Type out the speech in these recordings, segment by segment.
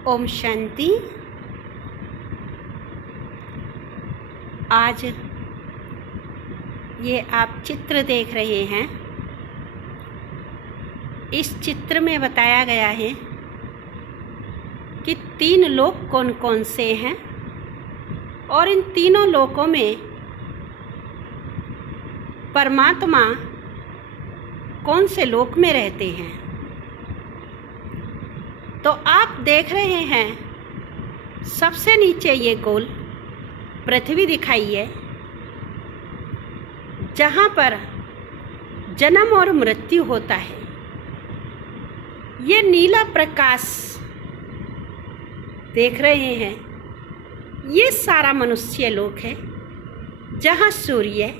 ओम शांति। आज ये आप चित्र देख रहे हैं। इस चित्र में बताया गया है कि 3 लोक कौन कौन से हैं और इन तीनों लोकों में परमात्मा कौन से लोक में रहते हैं। तो आप देख रहे हैं सबसे नीचे ये गोल पृथ्वी दिखाई है, जहाँ पर जन्म और मृत्यु होता है। ये नीला प्रकाश देख रहे हैं, ये सारा मनुष्य लोक है, जहाँ सूर्य,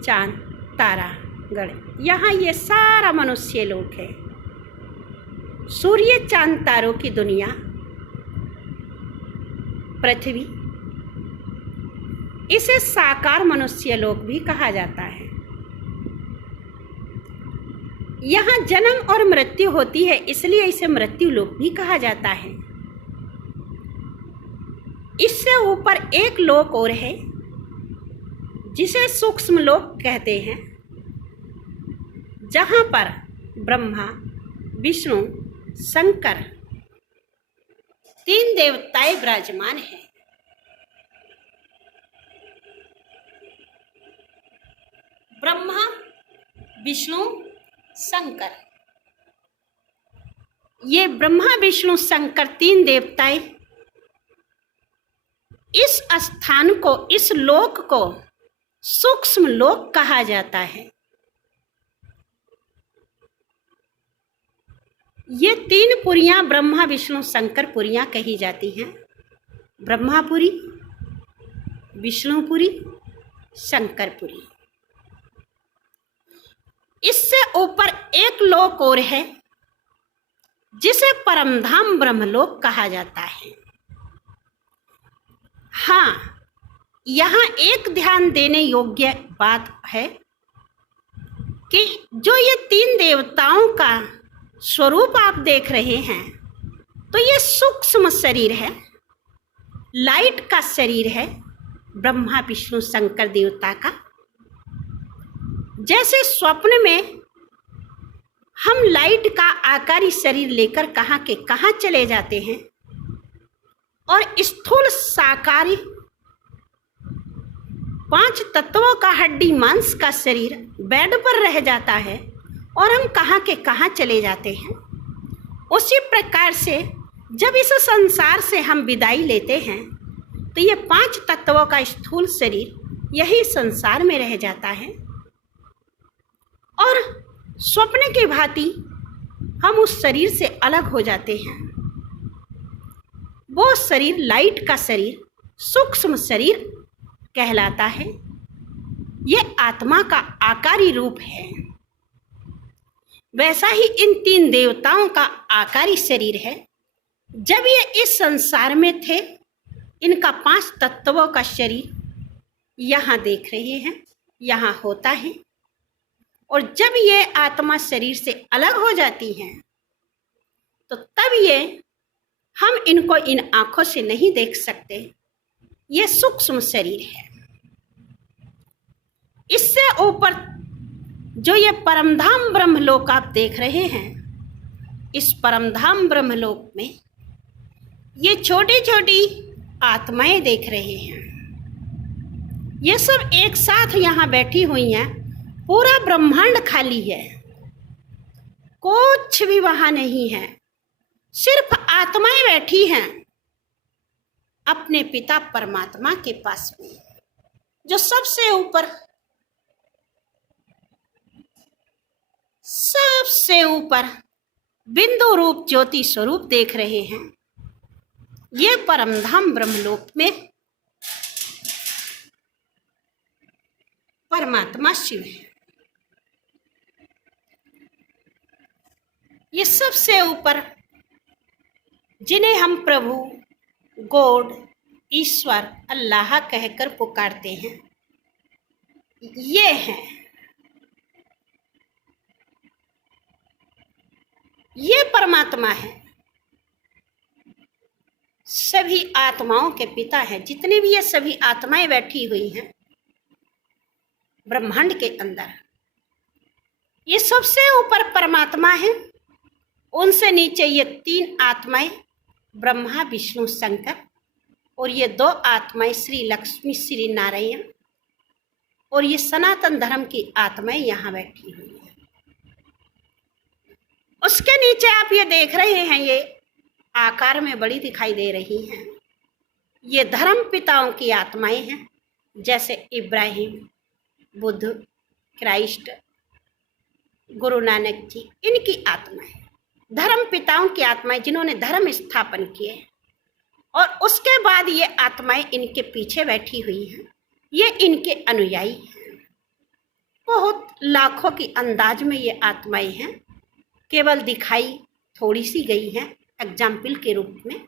चांद, तारा गण, यहाँ ये सारा मनुष्य लोक है। सूर्य, चांद, तारों की दुनिया, पृथ्वी, इसे साकार मनुष्य लोक भी कहा जाता है। यहाँ जन्म और मृत्यु होती है, इसलिए इसे मृत्यु लोक भी कहा जाता है। इससे ऊपर एक लोक और है जिसे सूक्ष्म लोक कहते हैं, जहाँ पर ब्रह्मा, विष्णु, शंकर 3 देवताएं विराजमान हैं। ब्रह्मा, विष्णु, शंकर, ये ब्रह्मा, विष्णु, शंकर 3 देवताएं इस स्थान को, इस लोक को सूक्ष्म लोक कहा जाता है। ये 3 पुरियां ब्रह्मा, विष्णु, शंकर पुरियां कही जाती हैं। ब्रह्मापुरी, विष्णुपुरी, शंकरपुरी। इससे ऊपर एक लोक और है जिसे परमधाम ब्रह्मलोक कहा जाता है। हाँ, यहाँ एक ध्यान देने योग्य बात है कि जो ये 3 देवताओं का स्वरूप आप देख रहे हैं, तो ये सूक्ष्म शरीर है, लाइट का शरीर है ब्रह्मा, विष्णु, शंकर देवता का। जैसे स्वप्न में हम लाइट का आकारी शरीर लेकर कहाँ के कहाँ चले जाते हैं और स्थूल साकारी 5 तत्वों का हड्डी मांस का शरीर बेड पर रह जाता है और हम कहाँ के कहाँ चले जाते हैं। उसी प्रकार से जब इस संसार से हम विदाई लेते हैं, तो ये 5 तत्वों का स्थूल शरीर यही संसार में रह जाता है और स्वप्न की भांति हम उस शरीर से अलग हो जाते हैं। वो शरीर, लाइट का शरीर, सूक्ष्म शरीर कहलाता है। ये आत्मा का आकारी रूप है। वैसा ही इन 3 देवताओं का आकारी शरीर है। जब ये इस संसार में थे, इनका 5 तत्वों का शरीर यहाँ देख रहे हैं, यहाँ होता है। और जब ये आत्मा शरीर से अलग हो जाती हैं, तो तब ये हम इनको इन आंखों से नहीं देख सकते। ये सूक्ष्म शरीर है। इससे ऊपर जो ये परमधाम ब्रह्मलोक आप देख रहे हैं, इस परमधाम ब्रह्मलोक में ये छोटी छोटी आत्माएं देख रहे हैं। ये सब एक साथ यहाँ बैठी हुई हैं। पूरा ब्रह्मांड खाली है, कुछ भी वहां नहीं है, सिर्फ आत्माएं बैठी हैं अपने पिता परमात्मा के पास में, जो सबसे ऊपर बिंदु रूप ज्योति स्वरूप देख रहे हैं। ये परमधाम ब्रह्मलोक में परमात्मा शिव है। ये सबसे ऊपर जिन्हें हम प्रभु, गॉड, ईश्वर, अल्लाह कहकर पुकारते हैं, ये हैं। ये परमात्मा है। सभी आत्माओं के पिता हैं। जितनी भी ये सभी आत्माएं बैठी हुई हैं ब्रह्मांड के अंदर, ये सबसे ऊपर परमात्मा है। उनसे नीचे ये 3 आत्माएं ब्रह्मा विष्णु शंकर, और ये 2 आत्माएं श्री लक्ष्मी श्री नारायण, और ये सनातन धर्म की आत्माएं यहाँ बैठी हुई हैं। उसके नीचे आप ये देख रहे हैं, ये आकार में बड़ी दिखाई दे रही हैं, ये धर्म पिताओं की आत्माएं हैं, जैसे इब्राहिम, बुद्ध, क्राइस्ट, गुरु नानक जी, इनकी आत्माएं धर्म पिताओं की आत्माएं जिन्होंने धर्म स्थापन किए। और उसके बाद ये आत्माएं इनके पीछे बैठी हुई हैं, ये इनके अनुयायी हैं। बहुत लाखों की अंदाज में ये आत्माएं हैं, केवल दिखाई थोड़ी सी गई हैं एग्जाम्पल के रूप में।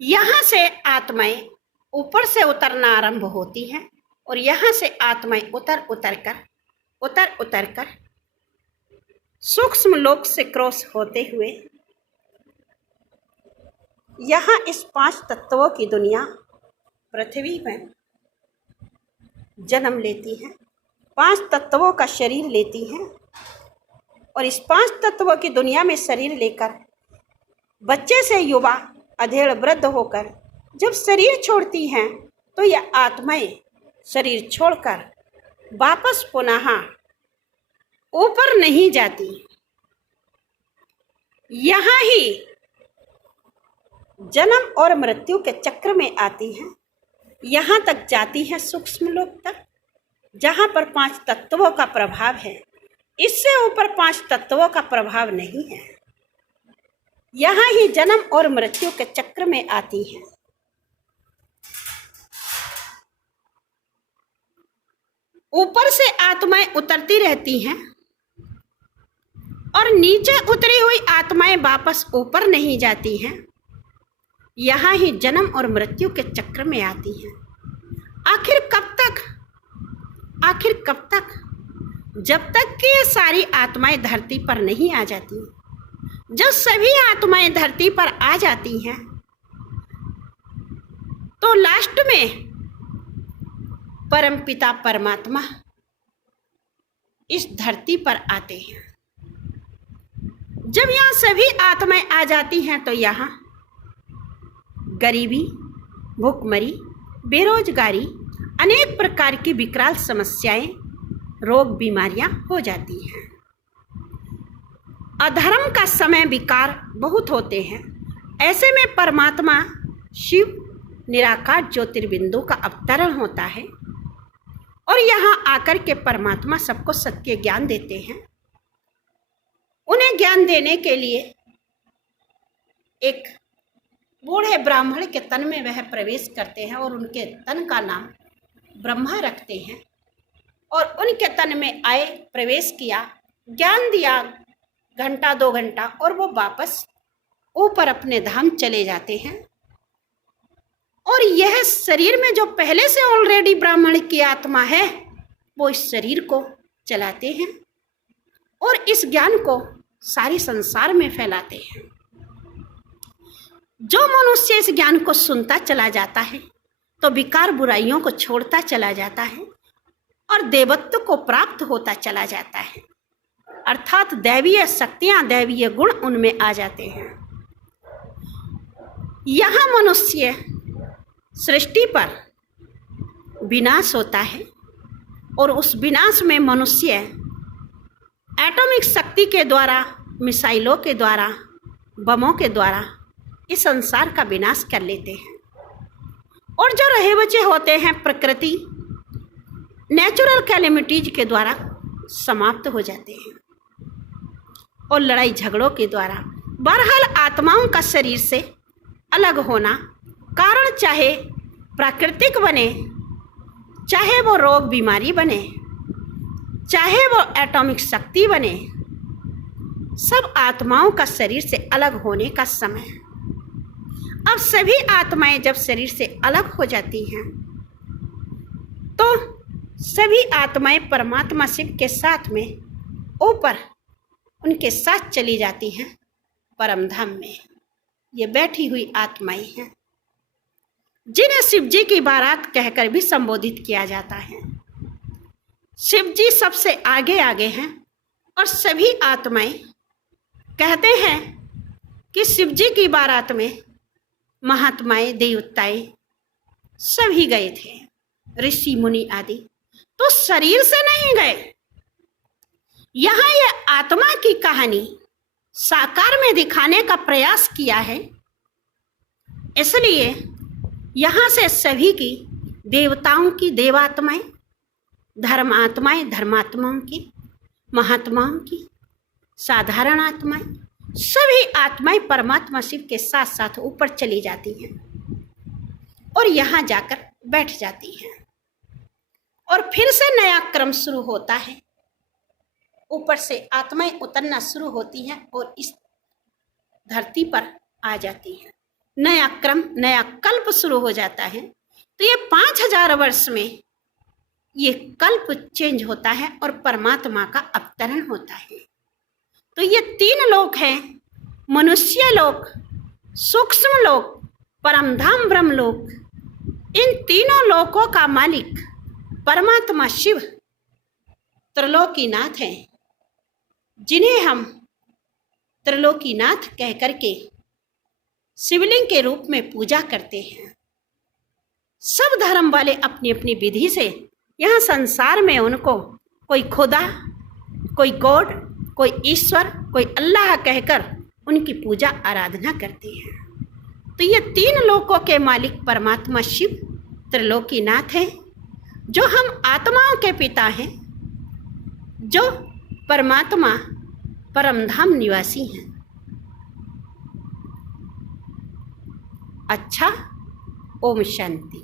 यहाँ से आत्माएं ऊपर से उतरना आरंभ होती हैं, और यहाँ से आत्माएं उतर कर सूक्ष्म लोक से क्रॉस होते हुए यहाँ इस 5 तत्वों की दुनिया पृथ्वी में जन्म लेती हैं, 5 तत्वों का शरीर लेती हैं, और इस 5 तत्वों की दुनिया में शरीर लेकर बच्चे से युवा अधेड़ वृद्ध होकर जब शरीर छोड़ती हैं, तो यह आत्माएं शरीर छोड़कर वापस पुनः ऊपर नहीं जाती, यहाँ ही जन्म और मृत्यु के चक्र में आती हैं। यहाँ तक जाती हैं सूक्ष्म लोक तक, जहाँ पर 5 तत्वों का प्रभाव है। इससे ऊपर 5 तत्वों का प्रभाव नहीं है। यहाँ ही जन्म और मृत्यु के चक्र में आती हैं। ऊपर से आत्माएं उतरती रहती हैं, और नीचे उतरी हुई आत्माएं वापस ऊपर नहीं जाती हैं। यहाँ ही जन्म और मृत्यु के चक्र में आती हैं। आखिर कब तक? जब तक कि ये सारी आत्माएं धरती पर नहीं आ जाती। जब सभी आत्माएं धरती पर आ जाती हैं, तो लास्ट में परमपिता परमात्मा इस धरती पर आते हैं। जब यहाँ सभी आत्माएं आ जाती हैं, तो यहाँ गरीबी, भूखमरी, बेरोजगारी, अनेक प्रकार की विकराल समस्याएं, रोग बीमारियां हो जाती हैं। अधर्म का समय विकार बहुत होते हैं। ऐसे में परमात्मा शिव निराकार ज्योतिर्बिंदु का अवतरण होता है, और यहाँ आकर के परमात्मा सबको सत्य ज्ञान देते हैं। उन्हें ज्ञान देने के लिए एक बूढ़े ब्राह्मण के तन में वह प्रवेश करते हैं, और उनके तन का नाम ब्रह्मा रखते हैं। और उनके तन में आए, प्रवेश किया, ज्ञान दिया, घंटा 2 घंटा, और वो वापस ऊपर अपने धाम चले जाते हैं। और यह शरीर में जो पहले से ऑलरेडी ब्राह्मण की आत्मा है, वो इस शरीर को चलाते हैं, और इस ज्ञान को सारे संसार में फैलाते हैं। जो मनुष्य इस ज्ञान को सुनता चला जाता है, तो विकार बुराइयों को छोड़ता चला जाता है, और देवत्व को प्राप्त होता चला जाता है। अर्थात दैवीय शक्तियां, दैवीय गुण उनमें आ जाते हैं। यहाँ मनुष्य सृष्टि पर विनाश होता है, और उस विनाश में मनुष्य एटॉमिक शक्ति के द्वारा, मिसाइलों के द्वारा, बमों के द्वारा इस संसार का विनाश कर लेते हैं। और जो रहे बचे होते हैं प्रकृति, नेचुरल कैलेमिटीज के द्वारा समाप्त हो जाते हैं, और लड़ाई झगड़ों के द्वारा। बहरहाल आत्माओं का शरीर से अलग होना कारण चाहे प्राकृतिक बने, चाहे वो रोग बीमारी बने, चाहे वो एटॉमिक शक्ति बने, सब आत्माओं का शरीर से अलग होने का समय है। अब सभी आत्माएं जब शरीर से अलग हो जाती हैं, तो सभी आत्माएं परमात्मा शिव के साथ में ऊपर उनके साथ चली जाती हैं परम धाम में। ये बैठी हुई आत्माएं हैं, जिन्हें शिव जी की बारात कहकर भी संबोधित किया जाता है। शिव जी सबसे आगे आगे हैं और सभी आत्माएं कहते हैं कि शिव जी की बारात में महात्माएं, देवताएं सभी गए थे, ऋषि मुनि आदि, तो शरीर से नहीं गए। यहाँ यह आत्मा की कहानी साकार में दिखाने का प्रयास किया है, इसलिए यहाँ से सभी की, देवताओं की देवात्माएं, धर्मात्माएं धर्मात्माओं की, महात्माओं की, साधारण आत्माएं, सभी आत्माएं परमात्मा शिव के साथ साथ ऊपर चली जाती हैं और यहाँ जाकर बैठ जाती हैं और फिर से नया क्रम शुरू होता है। ऊपर से आत्माएं उतरना शुरू होती हैं और इस धरती पर आ जाती हैं। नया क्रम, नया कल्प शुरू हो जाता है। तो ये 5000 वर्ष में ये कल्प चेंज होता है और परमात्मा का अवतरण होता है। तो ये 3 लोक हैं, मनुष्य लोक, सूक्ष्म लोक, परमधाम ब्रह्म लोक। इन तीनों लोकों का मालिक परमात्मा शिव त्रिलोकीनाथ हैं, जिन्हें हम त्रिलोकीनाथ कह करके शिवलिंग के रूप में पूजा करते हैं। सब धर्म वाले अपनी अपनी विधि से यहाँ संसार में उनको कोई खुदा, कोई गॉड, कोई ईश्वर, कोई अल्लाह कहकर उनकी पूजा आराधना करते हैं। तो ये 3 लोकों के मालिक परमात्मा शिव त्रिलोकीनाथ हैं, जो हम आत्माओं के पिता हैं, जो परमात्मा परमधाम निवासी हैं। अच्छा, ओम शांति।